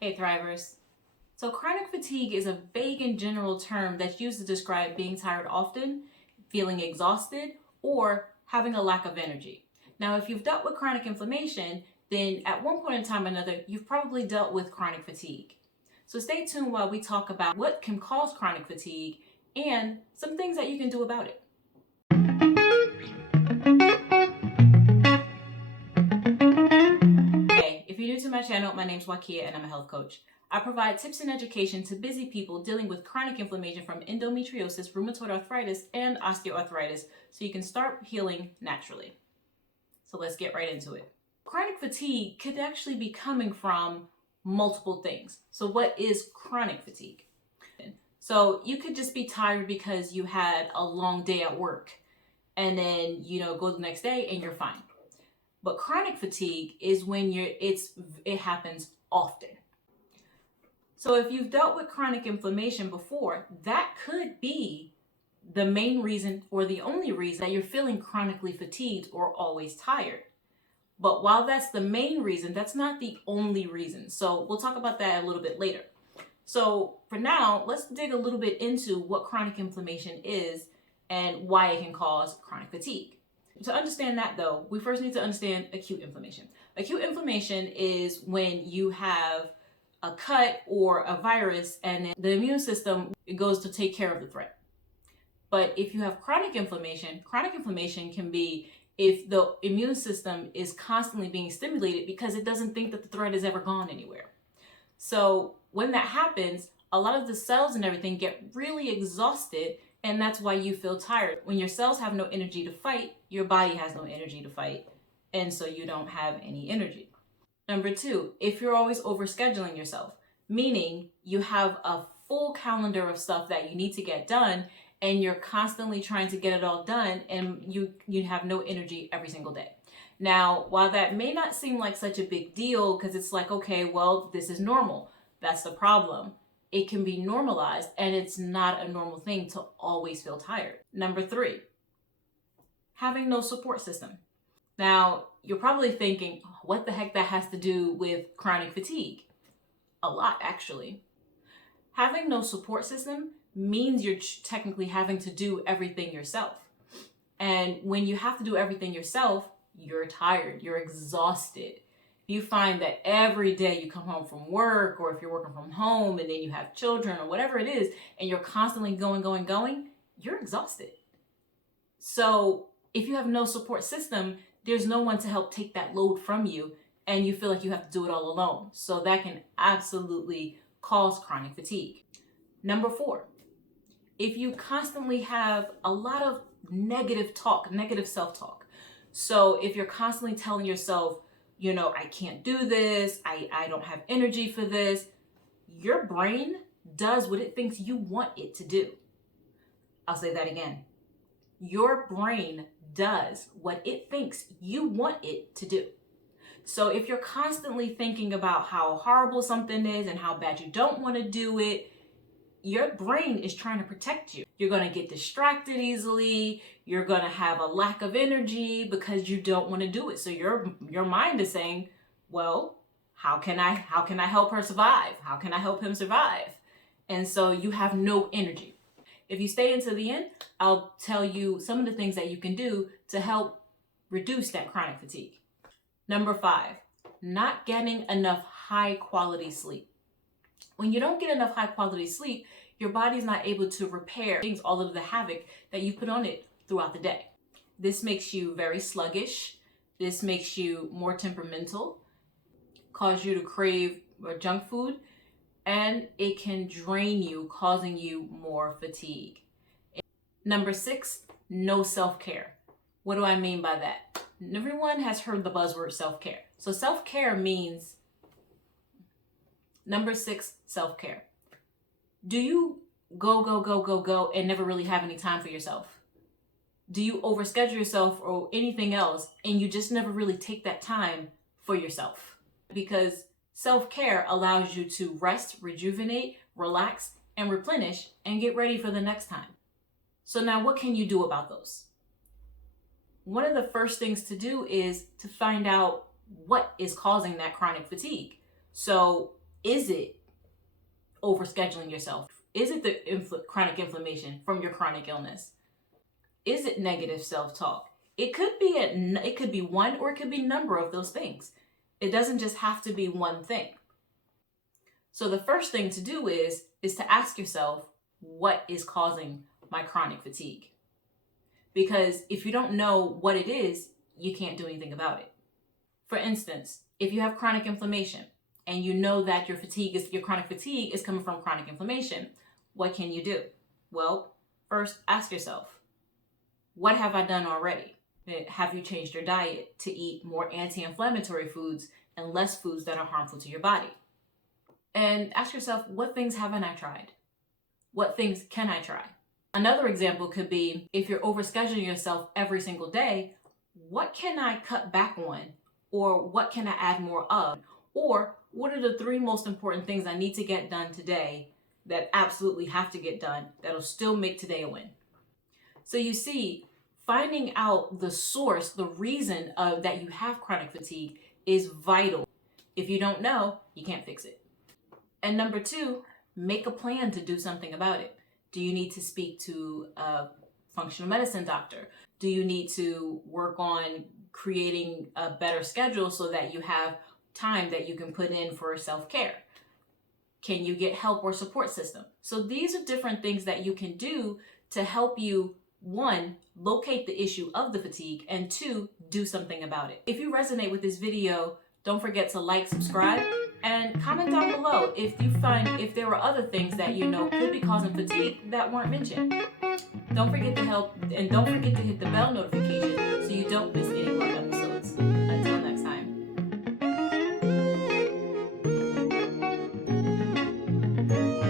Hey Thrivers. So chronic fatigue is a vague and general term that's used to describe being tired often, feeling exhausted, or having a lack of energy. Now, if you've dealt with chronic inflammation, then at one point in time or another, you've probably dealt with chronic fatigue. So stay tuned while we talk about what can cause chronic fatigue and some things that you can do about it. Hey, if you're new to my channel, my name's Wakia and I'm a health coach. I provide tips and education to busy people dealing with chronic inflammation from endometriosis, rheumatoid arthritis, and osteoarthritis so you can start healing naturally. So let's get right into it. Chronic fatigue could actually be coming from multiple things. So what is chronic fatigue? So you could just be tired because you had a long day at work and then, go the next day and you're fine. But chronic fatigue is when it happens often. So if you've dealt with chronic inflammation before, that could be the main reason or the only reason that you're feeling chronically fatigued or always tired. But while that's the main reason, that's not the only reason. So we'll talk about that a little bit later. So for now, let's dig a little bit into what chronic inflammation is and why it can cause chronic fatigue. To understand that though, we first need to understand acute inflammation. Acute inflammation is when you have a cut or a virus and the immune system goes to take care of the threat. But if you have chronic inflammation can be if the immune system is constantly being stimulated because it doesn't think that the threat is ever gone anywhere. So when that happens, a lot of the cells and everything get really exhausted, and that's why you feel tired. When your cells have no energy to fight, your body has no energy to fight, and so you don't have any energy. Number two, if you're always overscheduling yourself, meaning you have a full calendar of stuff that you need to get done and you're constantly trying to get it all done and you have no energy every single day. Now, while that may not seem like such a big deal because it's like, okay, well, this is normal. That's the problem. It can be normalized and it's not a normal thing to always feel tired. Number three, having no support system. Now, you're probably thinking, what the heck that has to do with chronic fatigue? A lot, actually. Having no support system means you're technically having to do everything yourself. And when you have to do everything yourself, you're tired, you're exhausted. You find that every day you come home from work, or if you're working from home and then you have children or whatever it is, and you're constantly going, you're exhausted. So if you have no support system, there's no one to help take that load from you, and you feel like you have to do it all alone. So that can absolutely cause chronic fatigue. Number four, if you constantly have a lot of negative self-talk. So if you're constantly telling yourself, I can't do this, I don't have energy for this, your brain does what it thinks you want it to do. I'll say that again. Your brain does what it thinks you want it to do. So if you're constantly thinking about how horrible something is and how bad you don't want to do it, your brain is trying to protect you. You're going to get distracted easily. You're going to have a lack of energy because you don't want to do it. So your mind is saying, well, how can I help her survive? How can I help him survive? And so you have no energy. If you stay until the end, I'll tell you some of the things that you can do to help reduce that chronic fatigue. Number five, not getting enough high quality sleep. When you don't get enough high quality sleep, your body's not able to repair all of the havoc that you put on it throughout the day. This makes you very sluggish. This makes you more temperamental, cause you to crave junk food, and it can drain you, causing you more fatigue. Number six, no self-care. What do I mean by that? Everyone has heard the buzzword self-care. So self-care means, number six, self-care. Do you go and never really have any time for yourself? Do you overschedule yourself or anything else and you just never really take that time for yourself? Because self-care allows you to rest, rejuvenate, relax, and replenish and get ready for the next time. So now what can you do about those? One of the first things to do is to find out what is causing that chronic fatigue. So Is it overscheduling yourself? Is it the chronic inflammation from your chronic illness? Is it negative self-talk? It could be one, or it could be a number of those things. It doesn't just have to be one thing. So the first thing to do is to ask yourself, what is causing my chronic fatigue? Because if you don't know what it is, you can't do anything about it. For instance, if you have chronic inflammation and you know that your chronic fatigue is coming from chronic inflammation, what can you do? Well, first ask yourself, what have I done already? Have you changed your diet to eat more anti-inflammatory foods and less foods that are harmful to your body? And ask yourself, what things haven't I tried? What things can I try? Another example could be, if you're overscheduling yourself every single day, what can I cut back on? Or what can I add more of? Or what are the 3 most important things I need to get done today that absolutely have to get done that'll still make today a win? So you see, finding out the source, the reason that you have chronic fatigue is vital. If you don't know, you can't fix it. And number 2, make a plan to do something about it. Do you need to speak to a functional medicine doctor? Do you need to work on creating a better schedule so that you have time that you can put in for self-care? Can you get help or support system? So these are different things that you can do to help you, 1, locate the issue of the fatigue, and 2, do something about it. If you resonate with this video, don't forget to like, subscribe, and comment down below if there were other things that you know could be causing fatigue that weren't mentioned. Don't forget to hit the bell notification so you don't miss any more